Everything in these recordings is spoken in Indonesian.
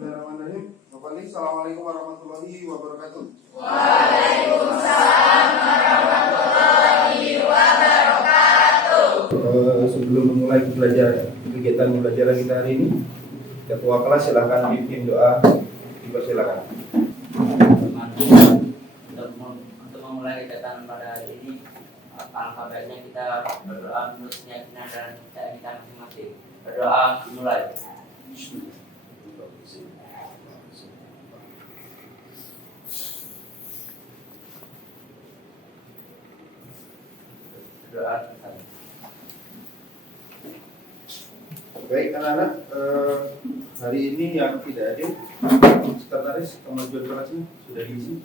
Bismillahirrahmanirrahim. Bapak Nih, Assalamualaikum warahmatullahi wabarakatuh. Waalaikumsalam warahmatullahi wabarakatuh. Sebelum memulai kegiatan pembelajaran kita hari ini, Ketua kelas silakan pimpin doa. Dipersilakan. Untuk memulai kegiatan pada hari ini, alangkah baiknya kita berdoa menurut keyakinan dan kepercayaan kita masing-masing. Berdoa dimulai. Berdoa. Baik anak-anak, hari ini yang tidak hadir, sekretaris kemajuan kelasnya sudah diisi.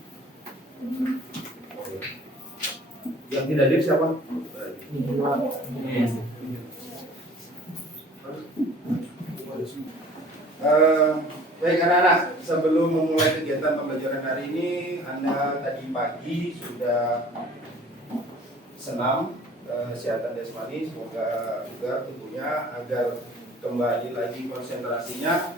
Yang tidak hadir siapa? Baik anak-anak, sebelum memulai kegiatan pembelajaran hari ini, Anda tadi pagi sudah senam kesehatan jasmani, semoga juga tubuhnya agar kembali lagi konsentrasinya.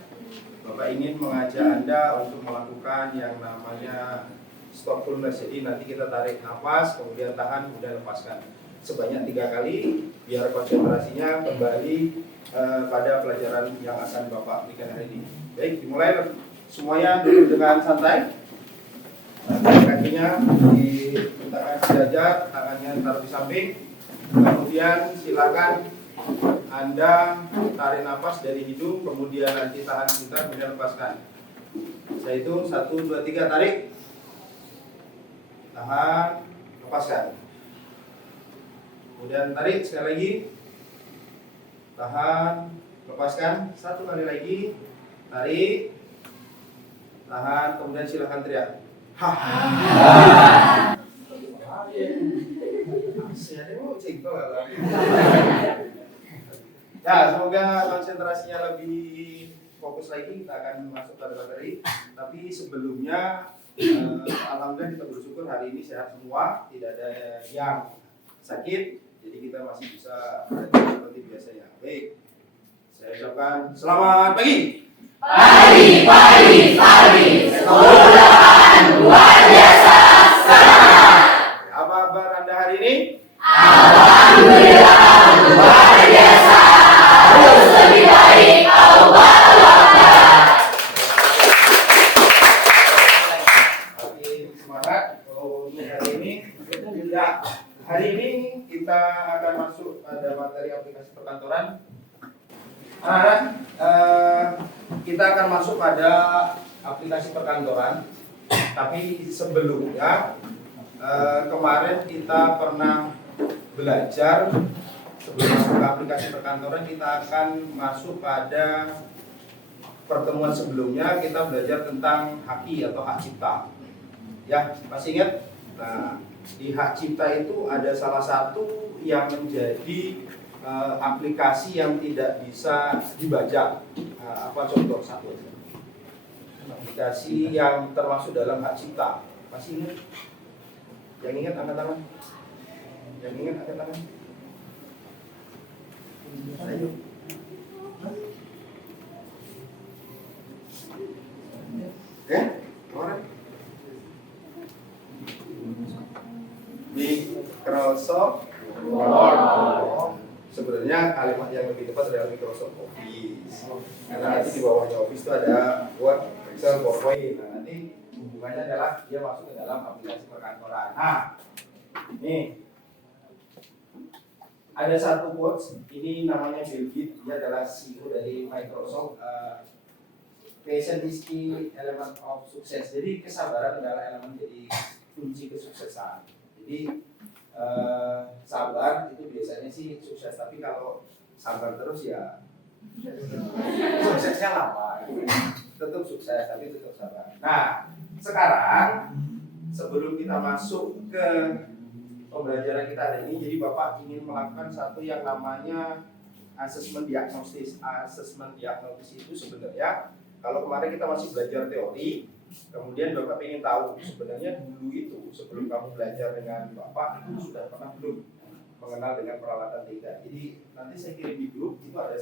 Bapak ingin mengajak Anda untuk melakukan yang namanya stopfulness. Jadi nanti kita tarik nafas, kemudian tahan, kemudian lepaskan sebanyak 3 kali biar konsentrasinya kembali pada pelajaran yang akan Bapak berikan hari ini. Baik, dimulai. Semuanya duduk dengan santai. Kakinya diletakkan sejajar, tangannya taruh di samping. Kemudian silakan Anda tarik nafas dari hidung, kemudian nanti tahan sebentar, kemudian lepaskan. Saya hitung 1, 2, 3, tarik. Tahan, lepaskan. Kemudian tarik sekali lagi. Tahan, lepaskan. 1 kali lagi. Tarik. Tahan, kemudian silakan teriak. Ya, semoga konsentrasinya lebih fokus lagi. Kita akan masuk pada materi. Tapi sebelumnya, alhamdulillah kita bersyukur hari ini sehat semua, tidak ada yang sakit, jadi kita masih bisa belajar seperti biasanya. Baik, saya ucapkan selamat pagi. Pagi. Sekolahan luar biasa. Selamat. Apa kabar Anda hari ini? Alhamdulillah luar biasa. Harus lebih baik. Allahu Akbar. Oke, semangat. Untuk hari ini, ya, hari ini kita akan masuk pada materi aplikasi perkantoran. Kita akan masuk pada aplikasi perkantoran. Tapi sebelumnya, kemarin kita pernah belajar. Sebelum masuk ke aplikasi perkantoran, kita akan masuk pada pertemuan sebelumnya. Kita belajar tentang HAKI atau hak cipta. Ya, masih ingat? Nah, di hak cipta itu ada salah satu yang menjadi aplikasi yang tidak bisa dibajak. Apa contoh satu aja? Aplikasi yang termasuk dalam hak cipta. Masih ingat? Yang ingat angkat tangan. Yang ingat angkat tangan. Ayo. Orang Microsoft Word. Sebenarnya kalimat yang lebih tepat adalah Microsoft Office. Karena nanti di bawahnya Office itu ada Word, Excel, PowerPoint. Nah, nanti hubungannya adalah dia masuk ke dalam aplikasi perkantoran. Nah, nih ada satu quotes, ini namanya Bill Gates, dia adalah CEO dari Microsoft. Patience is key element of success. Jadi kesabaran adalah elemen jadi kunci kesuksesan. Jadi sabar itu biasanya sih sukses, tapi kalau sabar terus ya suksesnya lama. Tetap sukses tapi tetap sabar. Nah, sekarang sebelum kita masuk ke pembelajaran kita hari ini, jadi Bapak ingin melakukan satu yang namanya asesmen diagnostis. Asesmen diagnostis itu sebenarnya, kalau kemarin kita masih belajar teori, kemudian Bapak ingin tahu sebenarnya dulu itu sebelum kamu belajar dengan Bapak itu sudah pernah belum mengenal dengan peralatan TK. Jadi nanti saya kirim di grup itu ada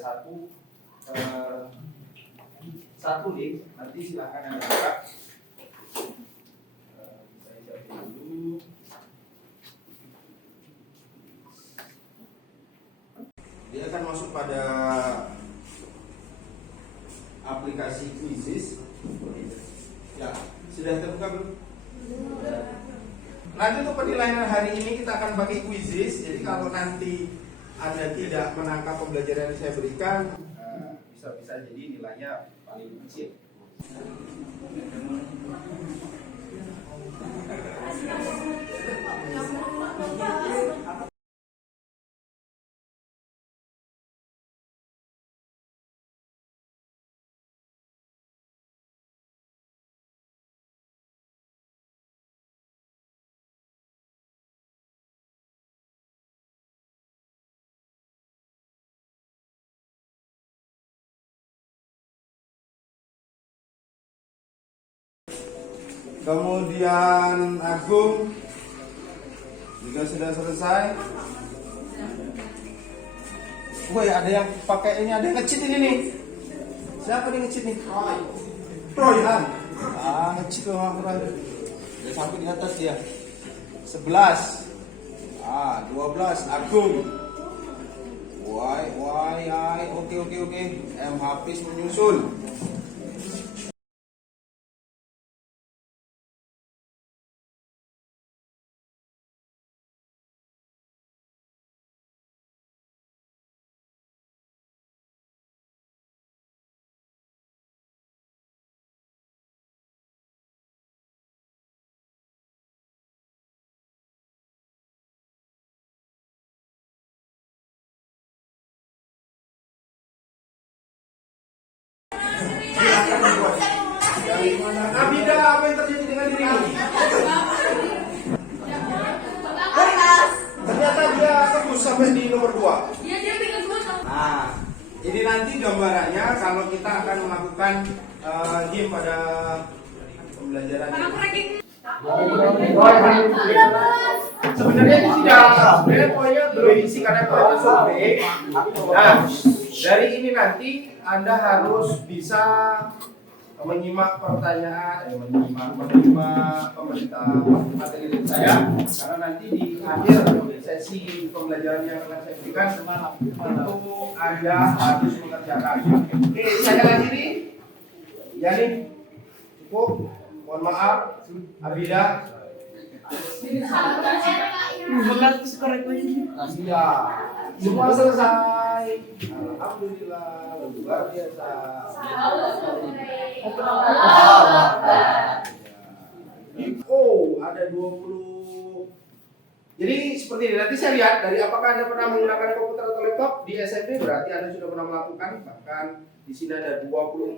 satu link, nanti silakan Anda buka. Saya siapin dulu. Dia akan masuk pada aplikasi Quizzes. Ya, sudah terbuka belum? Nanti untuk penilaian hari ini kita akan pakai Quizzes. Jadi kalau nanti Anda tidak menangkap pembelajaran yang saya berikan, bisa jadi nilainya paling kecil. Kemudian Agung juga sudah selesai. Woi, ada yang pakai ini, ada yang nge-cheat ini nih. Siapa nih nge-cheat nih? Troy kan? Nge-cheat loh aku kan. Udah sampai di atas dia. 11. 12 Agung. Oke. M Hafiz menyusul. Abida, apa yang terjadi dengan dirimu? Ternyata dia tembus sampai di nomor 2. Nah, ini nanti gambarannya kalau kita akan melakukan game pada pembelajaran ini. Sebenarnya ini sebenarnya poinnya belum isi karena poinnya survei. Nah, dari ini nanti Anda harus bisa menyimak pertanyaan, menerima pemerintah materi dari saya, karena nanti di akhir sesi pembelajaran yang akan saya berikan itu Anda harus mengerjakan. Oke, saya akhiri. Ya nih, cukup. Mohon maaf, Abida. Iya, semua selesai. Alhamdulillah, luar biasa. Oh, ada 20. Jadi seperti ini, nanti saya lihat dari apakah Anda pernah menggunakan komputer atau laptop di SMP, berarti Anda sudah pernah melakukan. Bahkan di sini ada 24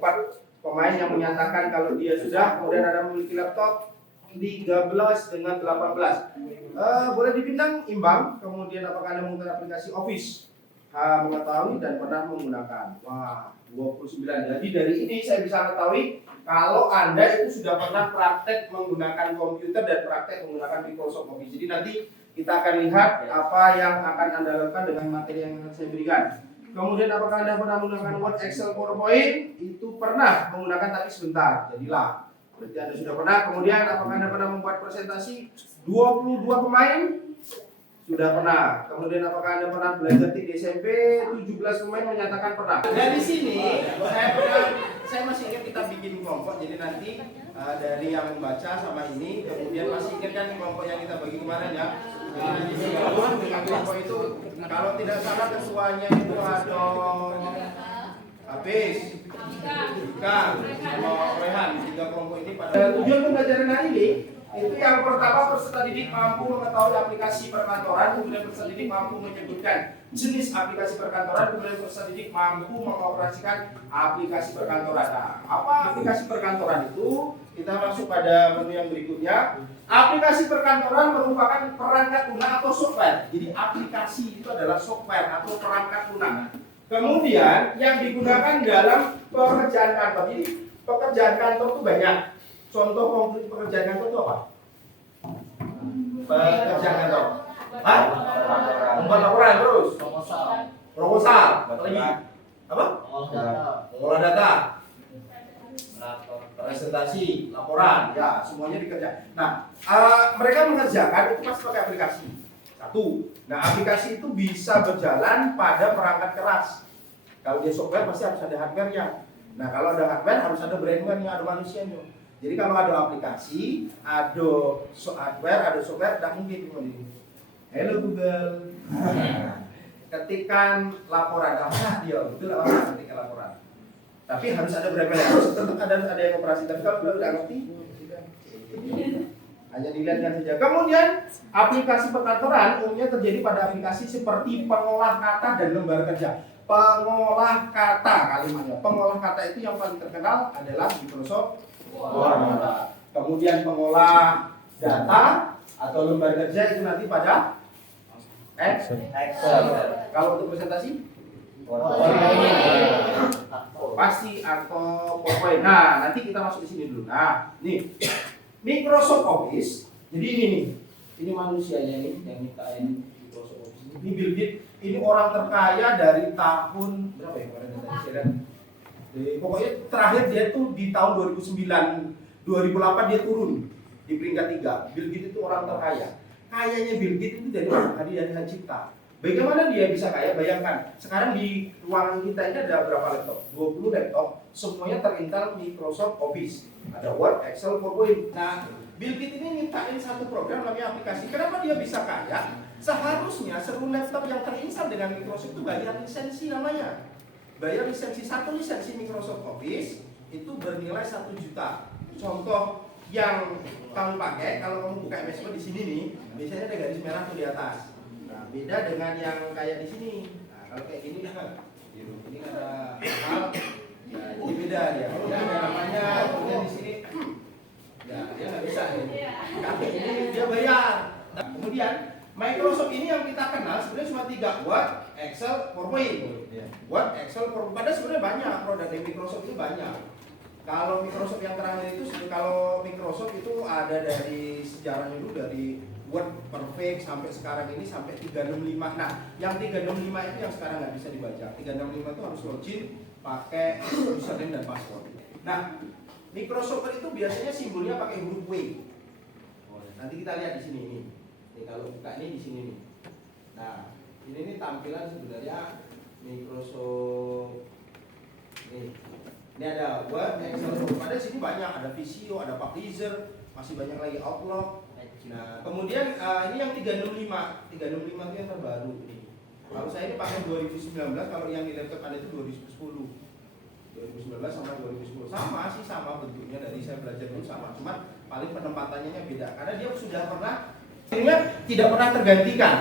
pemain yang menyatakan kalau dia sudah, kemudian Anda memiliki laptop 13 dengan 18. Boleh dipindang imbang. Kemudian apakah Anda menggunakan aplikasi Office? Mengetahui dan pernah menggunakan. Wah, 29. Jadi dari ini saya bisa mengetahui kalau Anda itu sudah pernah praktek menggunakan komputer dan praktek menggunakan Microsoft Office. Jadi nanti kita akan lihat apa yang akan Anda lakukan dengan materi yang akan saya berikan. Kemudian apakah Anda pernah menggunakan Word, Excel, PowerPoint? Itu pernah menggunakan tapi sebentar. Jadilah. Berarti Anda sudah pernah. Kemudian apakah Anda pernah membuat presentasi 22 pemain? Sudah pernah. Kemudian apakah Anda pernah belajar di SMP? 17 pemain menyatakan pernah. Dan di sini saya masih ingat kita bikin kelompok. Jadi nanti dari yang membaca sama ini, kemudian masih ingat kan kelompok yang kita bagi kemarin ya. Jadi nanti dengan kelompok itu kalau tidak salah ketuanya itu ada Habis Ika sama Rehan, 3 kelompok ini pada tujuan pembelajaran hari ini itu yang pertama peserta didik mampu mengetahui aplikasi perkantoran, kemudian peserta didik mampu menyebutkan jenis aplikasi perkantoran, kemudian peserta didik mampu mengoperasikan aplikasi perkantoran. Nah, apa aplikasi perkantoran itu? Kita masuk pada menu yang berikutnya. Aplikasi perkantoran merupakan perangkat lunak atau software. Jadi aplikasi itu adalah software atau perangkat lunak. Kemudian yang digunakan dalam pekerjaan kantor. Jadi pekerjaan kantor itu banyak. Contoh konkret pekerjaan kantor itu apa? Pekerjaan kantor. Hah? Membuat laporan terus. Proposal. Apa lagi? Apa? Mengolah data. presentasi, laporan, ya semuanya dikerjakan. Nah, mereka mengerjakan itu pasti pakai aplikasi. Satu. Nah, aplikasi itu bisa berjalan pada perangkat keras. Kalau dia software pasti harus ada hardware-nya. Nah, kalau ada hardware harus ada brainware-nya, ada manusianya. Jadi kalau ada aplikasi, ada hardware, ada software, tidak mungkin ini. Hello Google. Ketikkan laporan apa dia, betul apa ketikkan laporan. Tapi harus ada brainware, harus tetap ada yang operasi. Tapi kalau udah ngerti, hanya dilihat saja. Kemudian aplikasi perkantoran umumnya terjadi pada aplikasi seperti pengolah kata dan lembar kerja. Pengolah kata kalimatnya. Pengolah kata itu yang paling terkenal adalah Microsoft Word. Kemudian pengolah data atau lembar kerja itu nanti pada Excel. Kalau untuk presentasi pasti atau PowerPoint. Nah, nanti kita masuk di sini dulu. Nah, nih Microsoft Office. Jadi ini nih, ini manusianya nih yang nyiptain Microsoft Office. Ini Bill Gates, ini orang terkaya dari tahun berapa ya kemarin tadi? Pokoknya terakhir dia tuh di tahun 2009, 2008 dia turun di peringkat 3. Bill Gates itu orang terkaya. Kayanya Bill Gates itu dari tadi dari hak cipta. Bagaimana dia bisa kaya? Bayangkan, sekarang di ruangan kita ini ada berapa laptop? 20 laptop, semuanya terinstall Microsoft Office. Ada Word, Excel, PowerPoint. Nah, Bill Gates ini mintain satu program namanya aplikasi. Kenapa dia bisa kaya? Seharusnya seluruh laptop yang terinstall dengan Microsoft itu bayar lisensi namanya. Bayar lisensi, satu lisensi Microsoft Office itu bernilai 1 juta. Contoh yang kamu pakai, kalau kamu buka MS Word di sini nih, biasanya ada garis merah tuh di atas. Nah, beda dengan yang kayak di sini. Nah, kalau kayak gini kan, ini ada hal, ya ini beda dia. Kalau ada namanya, kemudian di sini, ya dia nggak bisa nih. Kakek ini dia bayar. Nah, kemudian Microsoft ini yang kita kenal sebenarnya cuma 3, Word, Excel, PowerPoint. Word, Excel, PowerPoint. Padahal sebenarnya banyak produk dari Microsoft itu banyak. Kalau Microsoft yang terakhir itu, kalau Microsoft itu ada dari sejarahnya dulu dari Word Perfect sampai sekarang ini sampai 365. Nah, yang 365 itu yang sekarang nggak bisa dibaca. 365 itu harus login pakai username dan password. Nah, Microsoft Word itu biasanya simbolnya pakai huruf W. Nanti kita lihat di sini nih. Nih kalau buka ini di sini nih. Nah, ini nih tampilan sebenarnya Microsoft. Ini ada Word, Excel, pada sini banyak, ada Visio, ada Publisher, masih banyak lagi Outlook. Nah, kemudian ini yang 365. 365 itu yang terbaru ini. Kalau saya ini pakai 2019, kalau yang di laptop Anda itu 2010. 2019 sama 2010 sama sih, sama bentuknya, dari saya belajar dulu sama, cuma paling penempatannya beda karena dia sudah pernah tidak pernah tergantikan.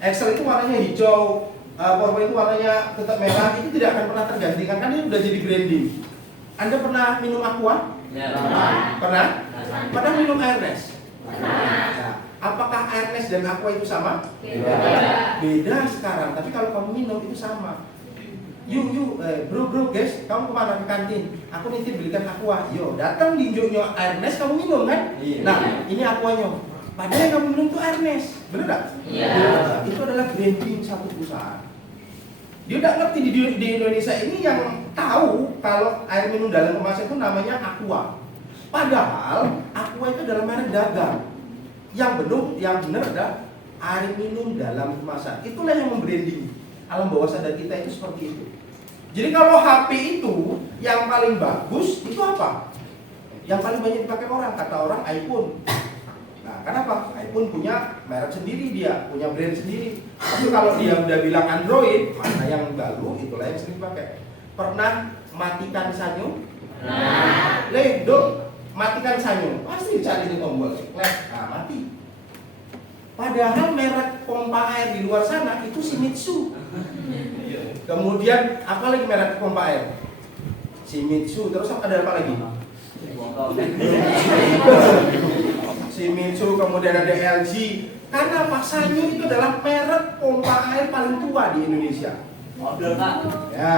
Excel itu warnanya hijau, PowerPoint itu warnanya tetap merah, itu tidak akan pernah tergantikan kan ini sudah jadi branding. Anda pernah minum aqua? Ya. Pernah? Pernah minum Airnest? Nah, apakah Airnest dan aqua itu sama? Beda sekarang, tapi kalau kamu minum itu sama. Bro guys, kamu kemana ke kantin? Aku nitip belikan aqua. Yo, datang linjoknya Airnest, kamu minum kan? Iya. Nah, ini aquanya. Padahal yang kamu minum itu Airnest, bener tak? Iya. Itu adalah branding satu perusahaan. Dia udah ngerti di Indonesia ini yang tahu kalau air minum dalam kemasan itu namanya aqua. Padahal aqua itu adalah merek dagang. Yang benar adalah air minum dalam kemasan. Itulah yang membranding. Alam bawah sadar kita itu seperti itu. Jadi kalau HP itu yang paling bagus itu apa? Yang paling banyak dipakai orang, kata orang iPhone. Nah, kenapa? iPhone punya merek sendiri, dia punya brand sendiri. Tapi kalau dia udah bilang Android, mana yang baru itulah yang sering dipakai. Pernah matikan sanyo? Nah, Ledo matikan sanyo, pasti cari di tombol. Nah, mati. Padahal merek pompa air di luar sana itu Shimizu. Kemudian apa lagi merek pompa air? Shimizu, terus ada apa lagi? Shimizu, kemudian ada LG. Karena Pak Sanyo itu adalah merek pompa air paling tua di Indonesia. Odol Pak. Ya.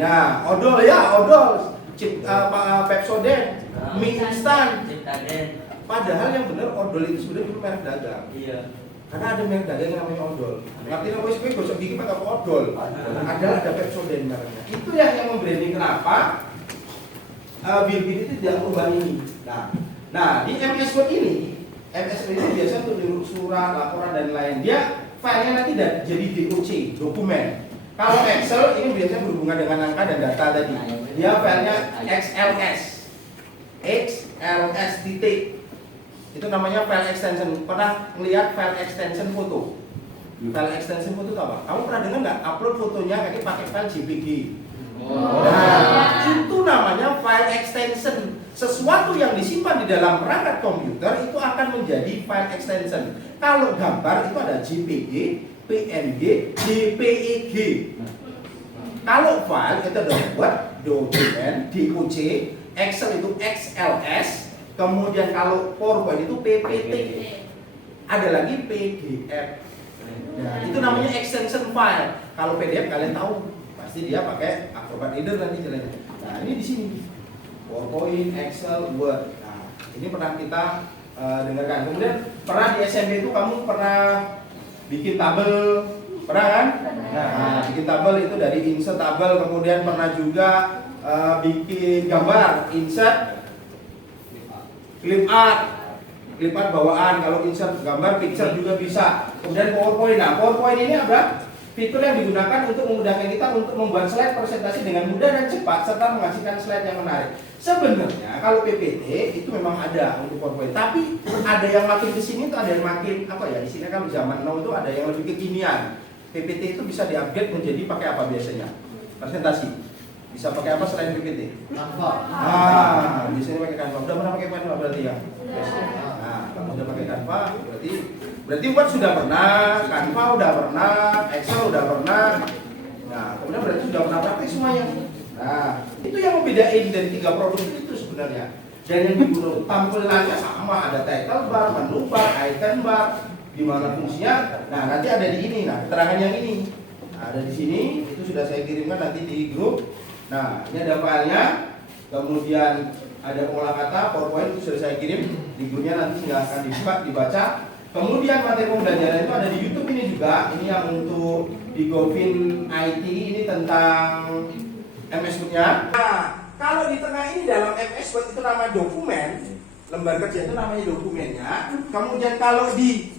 Nah, odol ya, odol. Pepsodent, mie instan. Padahal yang benar odol itu sudah dulu merek dagang. Iya. Karena ada merek dagang yang namanya odol. Ngerti nama wis gosok gigi pakai odol. Adalah ada Pepsodent mereknya. Itu yang membranding kenapa? built-in itu tidak merubah ini. Nah, di MS Word ini, MS Word ini biasa untuk surat, laporan dan lain. Dia filenya nanti jadi DOC, dokumen. Kalau Excel ini biasanya berhubungan dengan angka dan data tadi. Dia filenya XLS titik. Itu namanya file extension. Pernah melihat file extension foto? File extension foto itu apa? Kamu pernah dengar nggak? Upload fotonya kayak pakai file JPG. Nah, itu namanya file extension. Sesuatu yang disimpan di dalam perangkat komputer itu akan menjadi file extension. Kalau gambar itu ada JPG, PNG, JPEG. Kalau file itu ada buat dokumen, DOC, Excel itu XLS, kemudian kalau PowerPoint itu PPT, ada lagi PDF. Nah, itu namanya extension file. Kalau PDF kalian tahu, pasti dia pakai Acrobat Reader nanti jalannya. Nah, ini di sini PowerPoint, Excel, Word. Nah, ini pernah kita dengarkan. Kemudian pernah di SMP itu kamu pernah bikin tabel, pernah kan? Nah, bikin tabel itu dari insert tabel, kemudian pernah juga bikin gambar, insert, clip art bawaan. Kalau insert gambar, picture juga bisa. Kemudian PowerPoint. Nah, PowerPoint ini ada fitur yang digunakan untuk memudahkan kita untuk membuat slide presentasi dengan mudah dan cepat serta menghasilkan slide yang menarik. Sebenarnya kalau PPT itu memang ada untuk PowerPoint, tapi ada yang makin kesini itu ada yang makin apa ya? Isinya kalau zaman now itu ada yang lebih kekinian. PPT itu bisa diupgrade menjadi pakai apa biasanya? Presentasi. Bisa pakai apa selain PPT? Canva. Biasanya pakai Canva. Udah pernah pakai Canva berarti ya? Nah, kalau udah pakai Canva berarti Word sudah pernah, Canva udah pernah, Excel udah pernah. Nah, kemudian berarti sudah pernah praktek semuanya. Nah, itu yang membedain dari 3 produk itu sebenarnya. Dan yang digunakan tampilannya sama, ada title bar, menu bar, icon bar, di mana fungsinya. Nah, nanti ada di ini. Nah, keterangan yang ini ada di sini. Itu sudah saya kirimkan nanti di grup. Nah, ini ada filenya. Kemudian ada pola kata, PowerPoint itu sudah saya kirim di grupnya, nanti silahkan dibaca. Kemudian materi pembelajaran itu ada di YouTube ini juga. Ini yang untuk di Govin IT, ini tentang MS Word-nya. Nah, kalau di tengah ini dalam MS Word itu nama dokumen, lembar kerja itu namanya dokumennya. Kemudian kalau di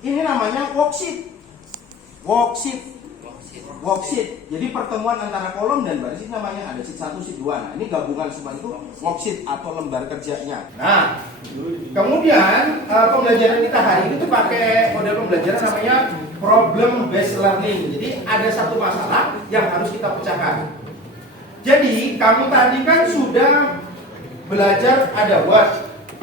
ini namanya worksheet. Jadi pertemuan antara kolom dan baris itu namanya ada sheet 1, sheet 2. Nah, ini gabungan semua itu worksheet atau lembar kerjanya. Nah, kemudian pembelajaran kita hari ini tuh pakai model pembelajaran namanya problem based learning. Jadi ada satu masalah yang harus kita pecahkan. Jadi kamu tadi kan sudah belajar ada Word,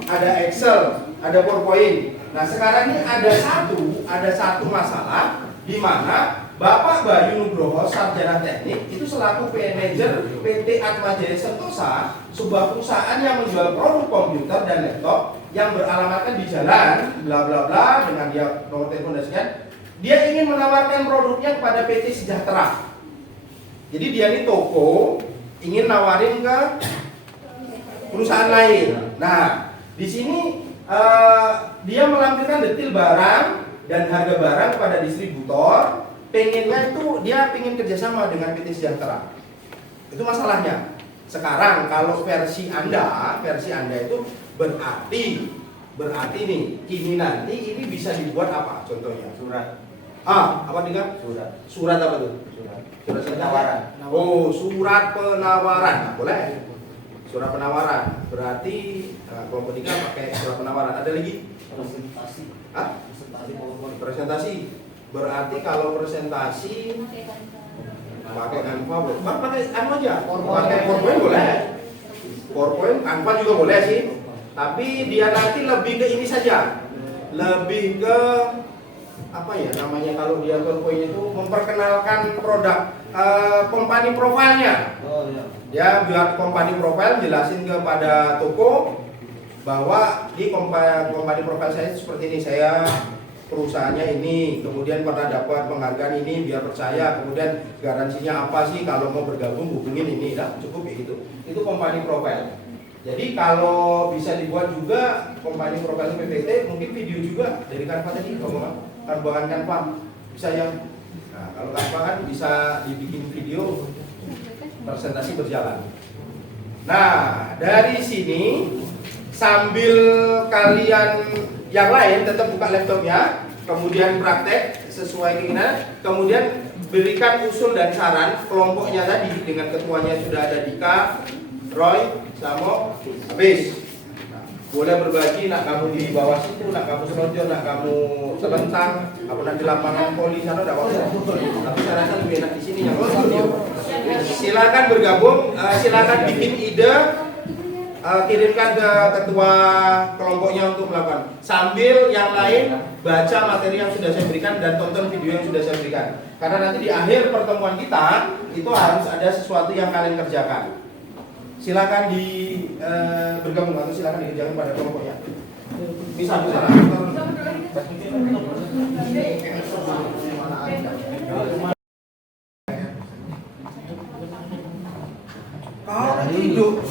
ada Excel, ada PowerPoint. Nah, sekarang ini ada satu masalah di mana Bapak Bayu Nugroho, sarjana teknik, itu selaku manajer PT Atma Jaya Sentosa, sebuah perusahaan yang menjual produk komputer dan laptop yang beralamatkan di jalan bla bla bla dengan dia nomor telepon dan sekian. Dia ingin menawarkan produknya kepada PT Sejahtera. Jadi dia ini toko ingin nawarin ke perusahaan lain. Nah, di sini dia melampirkan detail barang dan harga barang kepada distributor. Pengennya itu dia pengen kerjasama dengan PT Sejahtera. Itu masalahnya. Sekarang kalau versi anda itu berarti nih ini nanti ini bisa dibuat apa? Contohnya surat. Apa tinggal? Surat apa tuh? Surat penawaran. Oh, surat penawaran. Nah, boleh. Surat penawaran. Berarti kelompok 3 pakai surat penawaran. Ada lagi? Presentasi. Berarti kalau presentasi pakai Canva, pakai Canva aja. Pakai PowerPoint boleh. PowerPoint, Canva juga boleh sih. Tapi dia nanti lebih ke ini saja. Lebih ke apa ya namanya kalau dia PowerPoint itu memperkenalkan produk company profile-nya. Dia buat company profile, jelasin kepada toko bahwa di company profile saya seperti ini, saya perusahaannya ini, kemudian pernah dapat penghargaan ini, biar percaya, kemudian garansinya apa sih kalau mau bergabung hubungin ini, nah cukup ya gitu. Itu company profile. Jadi kalau bisa dibuat juga company profile PPT, mungkin video juga dari Canva tadi, kalau bukan Canva bisa yang, nah kalau Canva kan bisa dibikin video presentasi berjalan. Nah, dari sini sambil kalian yang lain tetap buka laptopnya, kemudian praktek sesuai keinginan, kemudian berikan usul dan saran kelompoknya tadi dengan ketuanya sudah ada Dika, Roy, Samo, habis. Boleh berbagi, nak kamu di bawah situ, nak kamu selonjor, nak kamu telentang, apa nak di lapangan poli sana tidak apa-apa. Tapi saya rasa lebih enak di sini yang selonjor. Silakan bergabung, silakan bikin ide, kirimkan ke ketua kelompoknya untuk melakukan. Sambil yang lain baca materi yang sudah saya berikan dan tonton video yang sudah saya berikan. Karena nanti di akhir pertemuan kita itu harus ada sesuatu yang kalian kerjakan. Silakan bergabung atau silakan dikerjakan pada kelompoknya. Bisa. Kalau hidup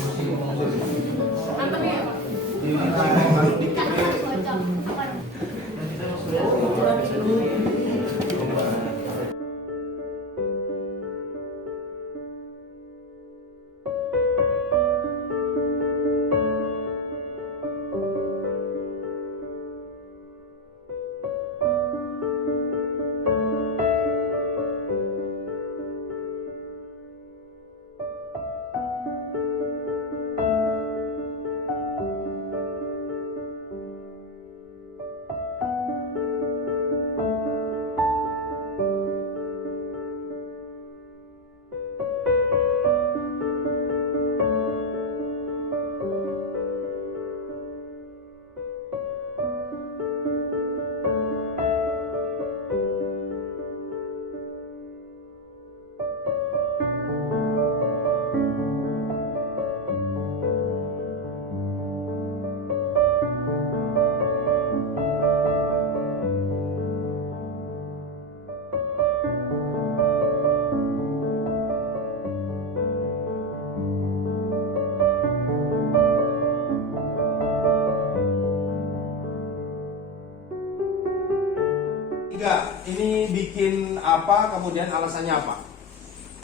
ini bikin apa, kemudian alasannya apa?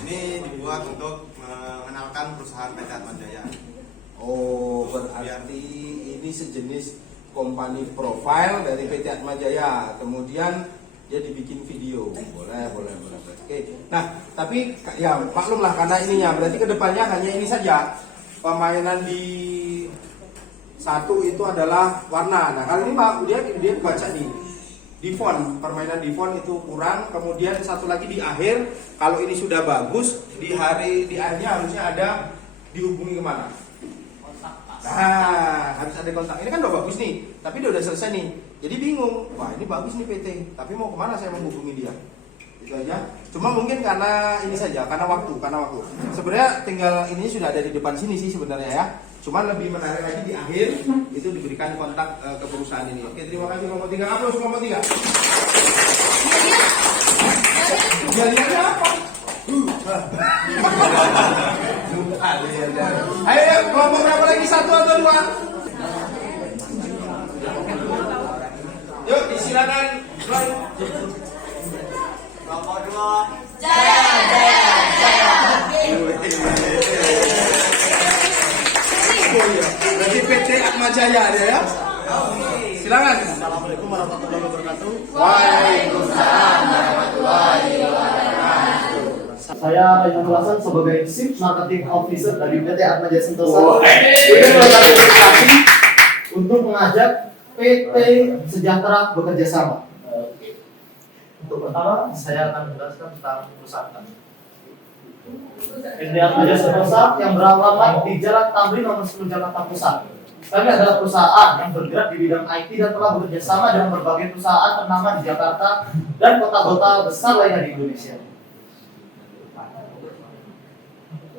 Ini dibuat untuk mengenalkan perusahaan PT Atma Jaya. Oh, berarti ini sejenis company profile dari PT Atma Jaya. Kemudian dia dibikin video. Boleh. Oke. Nah, tapi ya maklumlah karena ininya berarti kedepannya hanya ini saja. Pemainan di satu itu adalah warna. Nah, kali ini Pak dia baca nih. Di font, permainan di font itu kurang. Kemudian satu lagi di akhir, kalau ini sudah bagus, di akhirnya harusnya ada dihubungi kemana? Nah, harus ada kontak. Ini kan udah bagus nih, tapi dia udah selesai nih. Jadi bingung, wah ini bagus nih PT, tapi mau kemana saya menghubungi dia? Itu aja. Cuma mungkin karena ini saja, karena waktu. Sebenarnya tinggal ini sudah ada di depan sini sih sebenarnya ya. Cuma lebih menarik lagi di akhir itu diberikan kontak ke perusahaan ini. Oke, terima kasih kelompok 3. Aplaus kelompok 3. Jadinya apa? Ayo kelompok berapa lagi? 1 atau 2? Yuk, disilakan. Kelompok 2. Dari PT Atma Jaya ada ya? Silakan. Assalamualaikum warahmatullahi wabarakatuh. Waalaikumsalam warahmatullahi wabarakatuh. Saya Reinhard Hasan sebagai Chief Marketing Officer dari PT Atma Jaya Sentosa. Untuk mengajak PT Sejahtera bekerja sama. Untuk pertama, saya akan menjelaskan tentang perusahaan kami. PT Atma Jaya Sentosa yang beralamat di Jalan Tamrin nomor 10 Jakarta Pusat. Kami adalah perusahaan yang bergerak di bidang IT dan telah bekerja sama dengan berbagai perusahaan ternama di Jakarta dan kota-kota besar lainnya di Indonesia.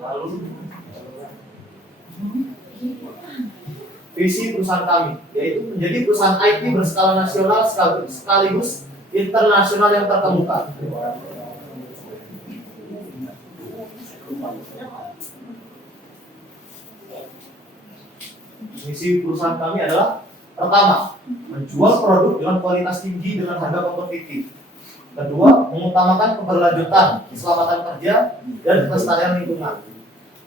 Lalu, visi perusahaan kami yaitu menjadi perusahaan IT berskala nasional sekaligus internasional yang terkemuka. Misi perusahaan kami adalah pertama, menjual produk dengan kualitas tinggi dengan harga kompetitif. Kedua, mengutamakan keberlanjutan, keselamatan kerja, dan kelestarian lingkungan.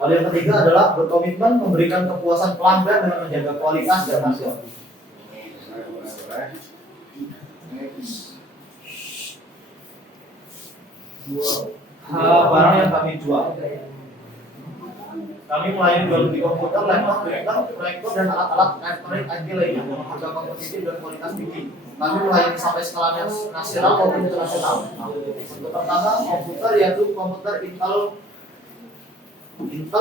Lalu yang ketiga adalah berkomitmen memberikan kepuasan pelanggan dengan menjaga kualitas dan hasil. Barang yang kami jual. Kami melayani jual beli komputer, laptop, printer, proyektor, dan alat-alat elektronik IT lainnya dengan harga kompetitif dan kualitas tinggi. Kami melayani sampai skala nasional maupun internasional. Untuk pertama, komputer yaitu komputer Intel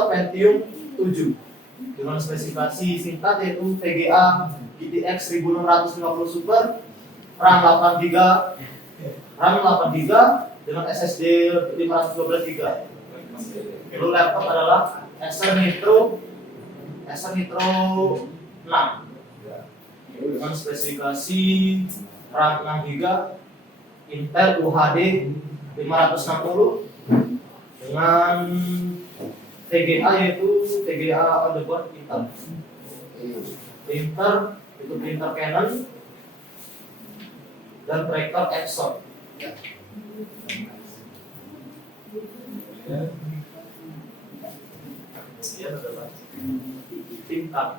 Pentium 7 dengan spesifikasi singkat yaitu VGA GTX 1650 Super, RAM 8GB, dengan SSD 512GB. Lalu laptop adalah Acer Nitro 6 dengan spesifikasi RAM 6GB, Intel UHD 560 dengan VGA yaitu VGA on the board Intel. Printer itu printer Canon dan proyektor Epson. Ya, adalah tingkat.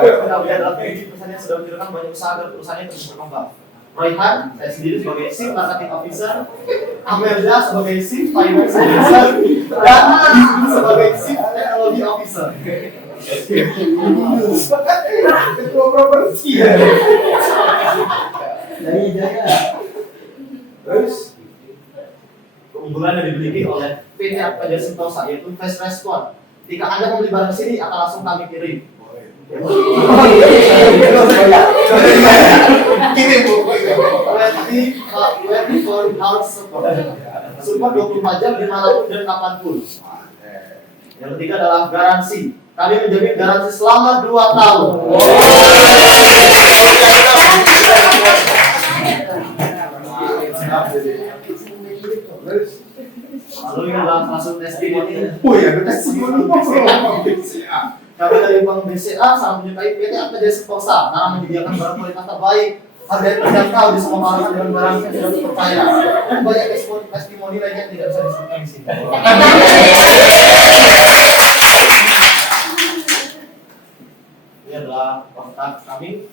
Perusahaan yang sudah menjalankan banyak usaha agar perusahaannya terus berkembang. Royhan, saya sendiri sebagai Chief Marketing Officer, Amelia sebagai Chief Finance Officer, dan Ibu sebagai Chief Technology Officer. Ketua properti ya. Terus keunggulan yang dimiliki oleh PT Atma Jaya Sentosa yaitu fast respon. Jika Anda membeli barang sini akan langsung kami kirim. kirim bu. 24 hours support. Support 24 jam dimanapun dan kapanpun. Yang ketiga adalah garansi. Kami menjamin garansi selama 2 tahun. Lalu ini adalah langsung testimoni. Oh ya, testimoni. Kami dari Bank BCA sangat menyukai PT Atma Jaya Sentosa karena menyediakan barang kualitas terbaik, harga yang terjangkau di semua kalangan dengan barang yang tidak terpercaya. Dan banyak testimoni lainnya yang tidak bisa disebutkan di sini. Ini adalah kontak kami.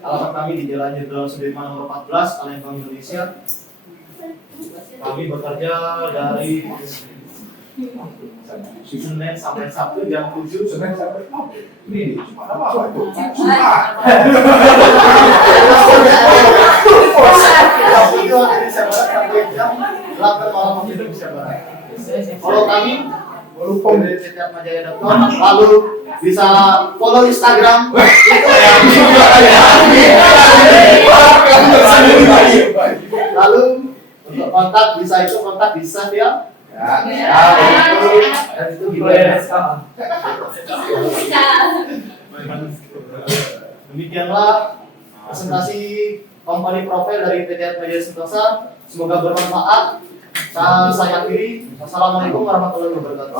Alamat kami di Jalan Jenderal Sudirman nomor 14, Palembang, Indonesia. Kami bekerja dari Senin sampai Sabtu jam 7. Senin sampai ini apa itu? Kalau kami dari pt.atmajaya.com, lalu bisa follow Instagram. Lalu untuk kontak kontak bisa ya. Dan itu gimana? Demikianlah presentasi company profile dari PT Atma Jaya Sentosa. Semoga bermanfaat. Saya akhiri. Wassalamualaikum warahmatullahi wabarakatuh.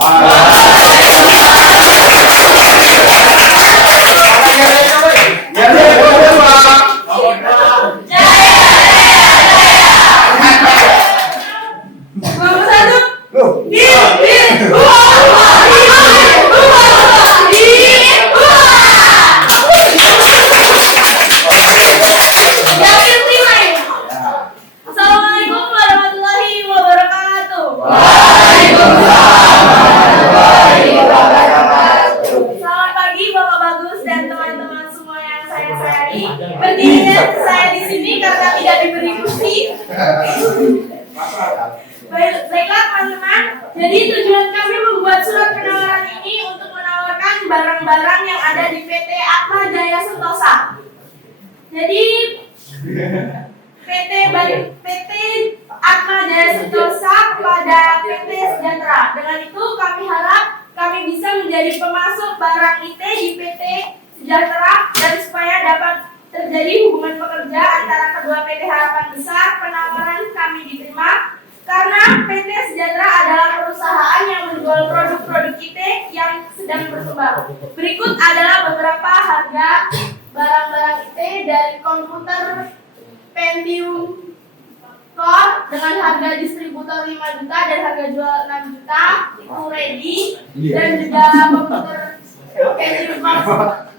Assalamualaikum warahmatullahi wabarakatuh. Selamat pagi Bapak Bagus dan teman-teman semua yang saya sayangi. Berdirinya saya di sini karena tidak diberi kursi. Baiklah teman-teman, jadi tujuan kami membuat surat penawaran ini untuk menawarkan barang-barang yang ada di PT Atma Jaya Sentosa. Jadi PT Atma Jaya Sentosa kepada PT Sejahtera. Dengan itu kami harap kami bisa menjadi pemasok barang IT di PT Sejahtera dan supaya dapat terjadi hubungan pekerja antara kedua PT harapan besar. Penawaran kami diterima karena PT Sejahtera adalah perusahaan yang menjual produk-produk IT yang sedang berkembang. Berikut adalah beberapa harga barang-barang IT dari komputer Pentium core dengan harga distributor 5 juta dan harga jual 6 juta itu ready, dan juga komputer Kenjin Core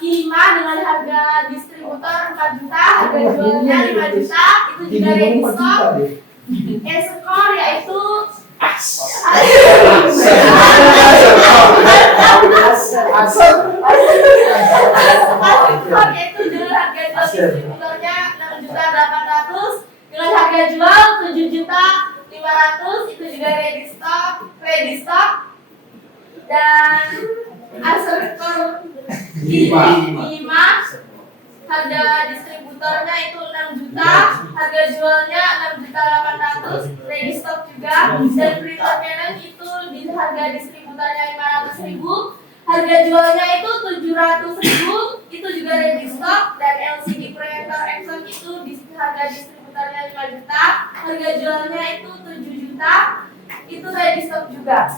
Kima dengan harga distributor 4 juta, harga jualnya 5 juta itu juga ready stock. Core yaitu yaitu dengan harga jual distributornya 6.800.000 dengan harga jual 7.500.000 itu juga ready stock. Dan Acer Core 5 harga distributornya itu 6 juta, harga jualnya 6.800.000 ready stock juga. Dan printer Canon itu di harga distributornya 500.000, harga jualnya itu 700.000 itu juga ready stock. Dan LCD proyektor Epson itu di harga distributornya 5 juta, harga jualnya itu 7 juta itu ready stock juga.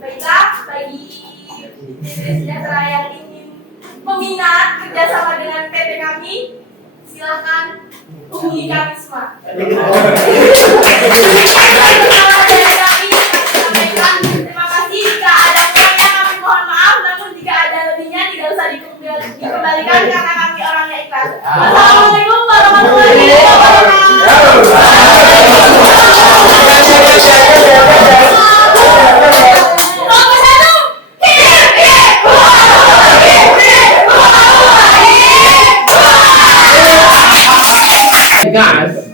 Baiklah, bagi PT Sejahtera yang ingin peminat kerjasama dengan PT kami, silakan hubungi kami semua. Terima kasih. Jika ada kurangnya kami mohon maaf, namun jika ada lebihnya tidak usah dikembalikan karena kami orangnya ikhlas. Wassalamualaikum warahmatullahi Guys,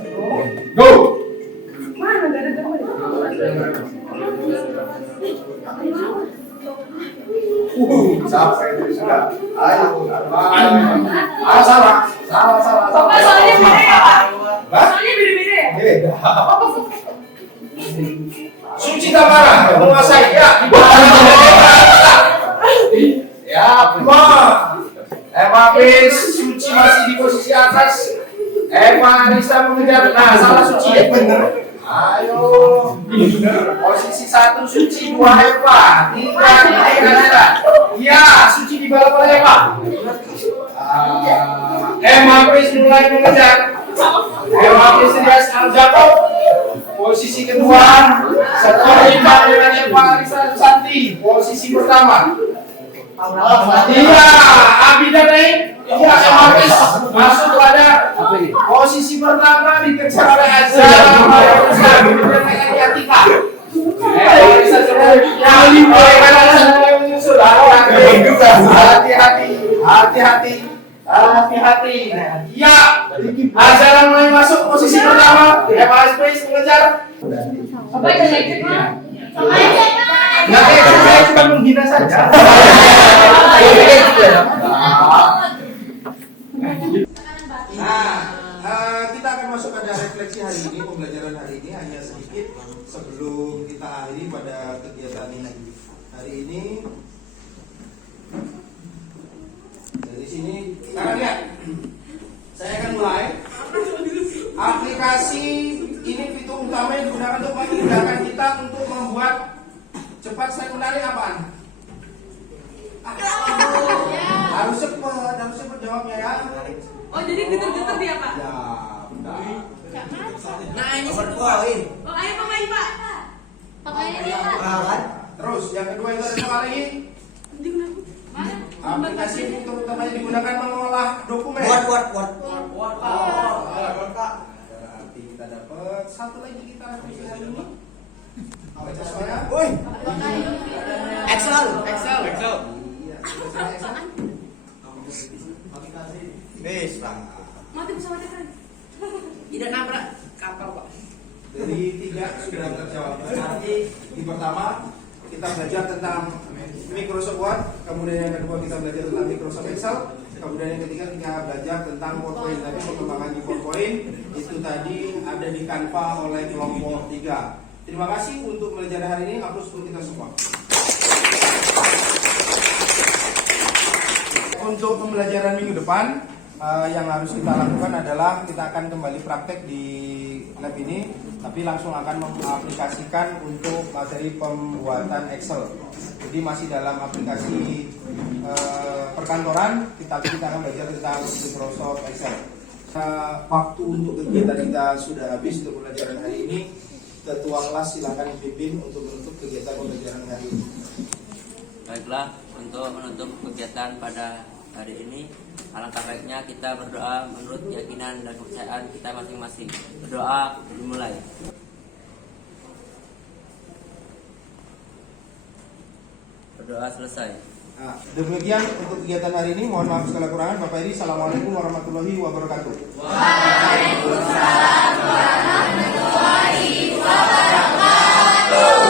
go. Sampai itu sudah. Ayo, salah. Bapak soalnya beda ya, Pak? Soalnya beda-beda ya? Beda. Suci Tamara menguasai ya. Ya, Eva Suci masih di posisi atas. Eva Arista mengejar. Nah, salah Suci. Bener. Ayo. Posisi 1 Suci, 2 Eva, 3 Arista. Iya, Suci di bawah oleh Eva. Eva Pris mulai mengejar. Eva Pristias Al-Jakob. Posisi kedua, skor imbang dengan Eva Arista Santi. Posisi pertama. Iya, Abida naik. Iya, Eva Pris masuk pada posisi pertama dikejar oleh Azhar. Kemudian naik Atika. Eva Arista yang mulai menyusul. Hati-hati. Iya, Azhar mulai masuk posisi pertama. Eva Pris mengejar. Bapak jangan ikut, Pak. Bapak jangan. Nggak kayak saya cuma menghina saja. Nah, kita akan masuk pada refleksi hari ini, pembelajaran hari ini hanya sedikit sebelum kita akhiri pada kegiatan ini. Hari ini dari sini, sekarang lihat, saya akan mulai. Aplikasi ini fitur utama yang digunakan untuk memudahkan kita untuk membuat cepat saya menarik apaan? Harus cepat jawabnya ya. Oh, jadi getar-getar dia, Pak? Ya, benar. Nah, ini satu. Oh, ayo pakai, Pak. Pakai ini, Pak. Terus yang kedua itu ada apa lagi? Mana? Aplikasi fitur utama yang digunakan mengolah dokumen. Word. Berarti kita dapat satu lagi kita refleksi hari ini. Baca soalnya. Excel. Iya, Excel. Wis, Bang. Mati pesawat kan? Tidak nabrak kapal, Pak. Dari 3 sudah terjawab. Nanti di pertama kita belajar tentang Microsoft Word, kemudian yang kedua kita belajar tentang Microsoft Excel, kemudian yang ketiga kita belajar tentang PowerPoint. Tadi pengembangan di PowerPoint itu tadi ada di Canva oleh kelompok 3. Terima kasih untuk belajar hari ini. Hapus untuk kita semua. Untuk pembelajaran minggu depan yang harus kita lakukan adalah kita akan kembali praktek di lab ini, tapi langsung akan mengaplikasikan untuk materi pembuatan Excel. Jadi masih dalam aplikasi perkantoran, kita akan belajar tentang Microsoft Excel. Waktu untuk kegiatan kita sudah habis untuk pembelajaran hari ini. Ketua kelas silakan dipimpin untuk menutup kegiatan pembelajaran hari ini. Baiklah, untuk menutup kegiatan pada hari ini, alangkah baiknya kita berdoa menurut keyakinan dan kepercayaan kita masing-masing. Berdoa dimulai. Berdoa selesai. Nah, demikian untuk kegiatan hari ini. Mohon maaf segala kurangan. Bapak Iri, assalamualaikum warahmatullahi wabarakatuh. Waalaikumsalam warahmatullahi wabarakatuh.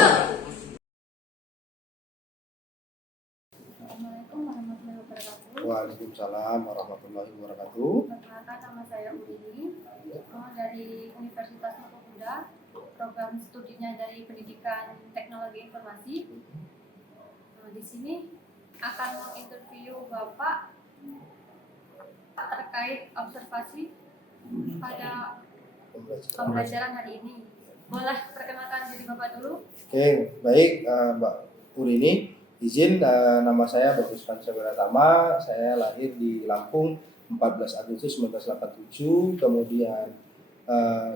Assalamualaikum warahmatullahi wabarakatuh. Waalaikumsalam warahmatullahi wabarakatuh. Perkenalkan, nama saya Udini dari Universitas Makukuda. Program studinya dari Pendidikan Teknologi Informasi. Di sini akan menginterview Bapak terkait observasi pada pembelajaran hari ini. Boleh perkenalkan diri Bapak dulu? Oke, baik Mbak Urini. Izin, nama saya Bagus Panca Wiratama. Saya lahir di Lampung 14 Agustus 1987. Kemudian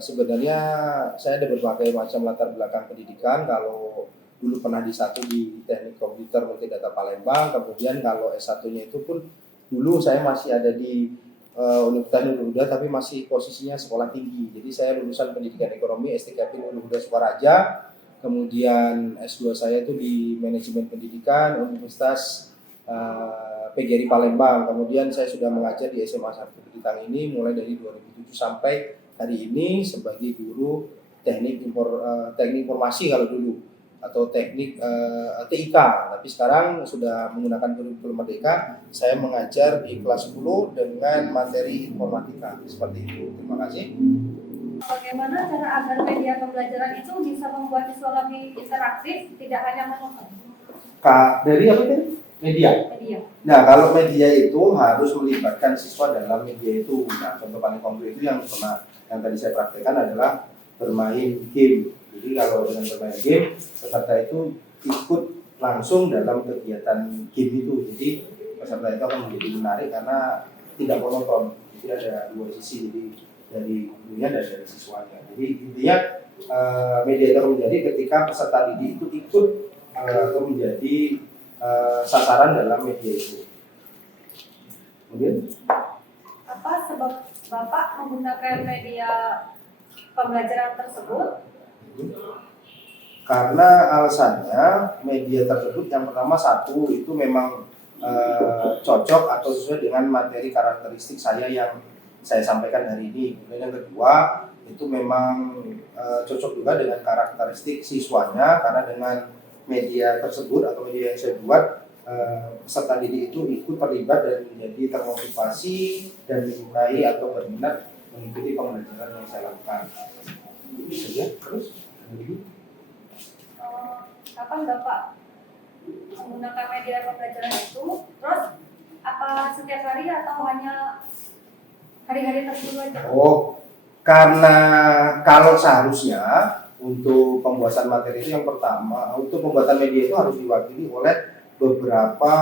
sebenarnya saya ada berbagai macam latar belakang pendidikan. Kalau dulu pernah di Teknik Komputer Multidata Palembang, kemudian kalau S1-nya itu pun dulu saya masih ada di Universitas Nurul Huda, tapi masih posisinya sekolah tinggi. Jadi saya lulusan Pendidikan Ekonomi S3 Nurul Huda Sukaraja, kemudian S2 saya itu di Manajemen Pendidikan Universitas PGRI Palembang. Kemudian saya sudah mengajar di SMA 1 Keditang ini mulai dari 2007 sampai hari ini sebagai guru teknik informasi kalau dulu, atau teknik TIK, tapi sekarang sudah menggunakan kurikulum Merdeka. Saya mengajar di kelas 10 dengan materi informatika, seperti itu. Terima kasih. Bagaimana cara agar media pembelajaran itu bisa membuat siswa lebih interaktif, tidak hanya menonton? Dari apa tadi? Media. Nah, kalau media itu harus melibatkan siswa dalam media itu. Nah, contoh paling konkret itu yang tadi saya praktekkan adalah bermain game. Jadi kalau dengan bermain game, peserta itu ikut langsung dalam kegiatan game itu. Jadi peserta itu akan menjadi menarik karena tidak monoton. Jadi ada dua sisi, jadi dari gurunya dan dari siswanya. Jadi intinya media itu menjadi ketika peserta didik itu ikut atau menjadi sasaran dalam media itu. Kemudian Apa sebab Bapak menggunakan media pembelajaran tersebut? Karena alasannya media tersebut yang pertama satu itu memang cocok atau sesuai dengan materi karakteristik saya yang saya sampaikan hari ini. Kemudian yang kedua itu memang cocok juga dengan karakteristik siswanya, karena dengan media tersebut atau media yang saya buat peserta didik itu ikut terlibat dan menjadi termotivasi dan menyukai atau berminat mengikuti pembelajaran yang saya lakukan. Itu saja. Terus Kapan Bapak menggunakan media pembelajaran itu? Terus apa setiap hari atau hanya hari-hari tertentu aja? Oh, karena kalau seharusnya untuk pembuatan materi itu yang pertama, untuk pembuatan media itu harus diwakili oleh beberapa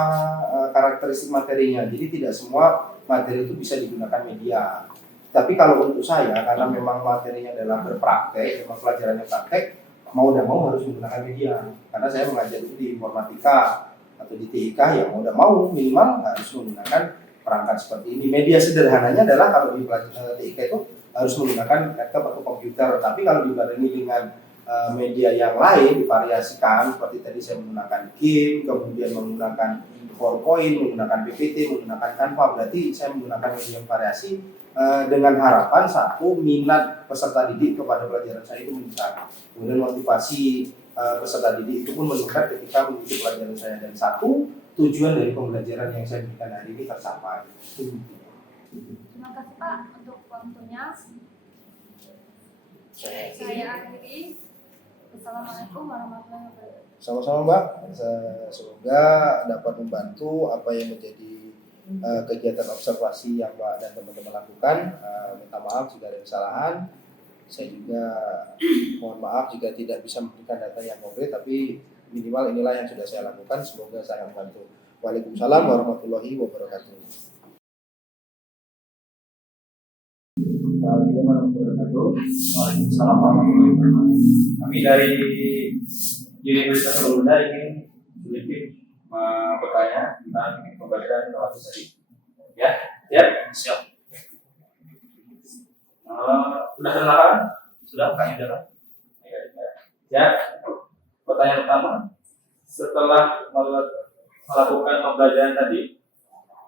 karakteristik materinya. Jadi tidak semua materi itu bisa digunakan media. Tapi kalau untuk saya, karena memang materinya adalah berpraktek, memang pelajarannya praktek, mau tidak mau harus menggunakan media. Karena saya mengajar itu di informatika atau di TIK, ya mau tidak mau minimal harus menggunakan perangkat seperti ini. Media sederhananya adalah kalau di TIK itu harus menggunakan laptop atau komputer. Tapi kalau dibarengi dengan media yang lain, divariasikan seperti tadi saya menggunakan game, kemudian menggunakan PowerPoint, menggunakan PPT, menggunakan Canva, berarti saya menggunakan media yang variasi dengan harapan satu, minat peserta didik kepada pelajaran saya itu meningkat. Kemudian motivasi peserta didik itu pun meningkat ketika mengikuti pelajaran saya, dan satu, tujuan dari pembelajaran yang saya berikan hari ini tercapai. Terima kasih Pak untuk waktunya. Saya akhiri. Assalamualaikum warahmatullahi wabarakatuh. Sama-sama Mbak, semoga dapat membantu apa yang menjadi kegiatan observasi yang Mbak dan teman-teman lakukan. Minta maaf jika ada kesalahan. Saya juga mohon maaf jika tidak bisa memberikan data yang konkret, tapi minimal inilah yang sudah saya lakukan. Semoga sangat membantu. Waalaikumsalam warahmatullahi wabarakatuh. warahmatullahi wabarakatuh. Waalaikumsalam warahmatullahi wabarakatuh. Kami dari Universitas Samarinda ingin sedikit bertanya tentang pembelajaran inovasi tadi. Ya, siap. Sudah kenalan? Sudah, Kak Yudara? Ya, pertanyaan pertama. Setelah melakukan pembelajaran tadi,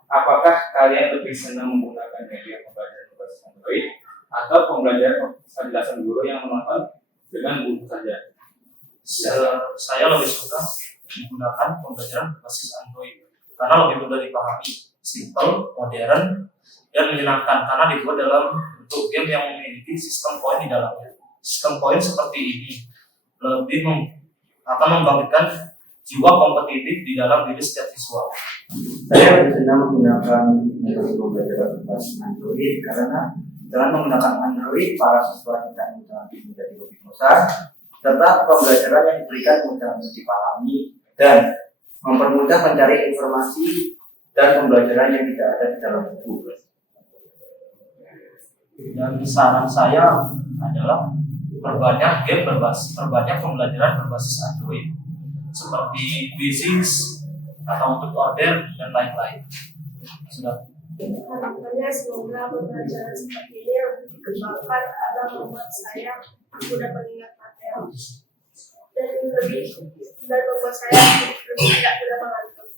apakah kalian lebih senang menggunakan media pembelajaran berbasis Android atau pembelajaran penjelasan guru yang menonton dengan buku saja? Saya lebih suka menggunakan pembelajaran berbasis Android karena lebih mudah dipahami, simple, modern, dan menyenangkan karena dibuat dalam bentuk game yang memiliki sistem poin di dalamnya. Sistem poin seperti ini akan membangkitkan jiwa kompetitif di dalam diri setiap siswa. Saya lebih senang menggunakan metode pembelajaran berbasis Android karena dengan menggunakan Android, para siswa tidak mudah menjadi lebih bosan, serta pembelajaran yang diberikan mudah untuk dipahami dan mempermudah mencari informasi dan pembelajaran yang tidak ada di dalam buku. Dan saran saya adalah perbanyak pembelajaran berbasis Android seperti Quizzes atau untuk order dan lain-lain. Sudah. Harapannya semoga pembelajaran seperti ini lebih dikembangkan karena membuat saya mudah mengingat materi dan membuat saya lebih tidak mudah mengantuk.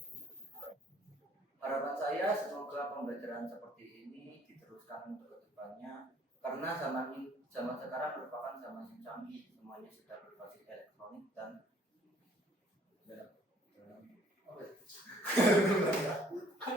Harapan saya semoga pembelajaran seperti ini diteruskan untuk kedepannya karena zaman sekarang merupakan zaman yang canggih, semuanya sudah berbasis elektronik dan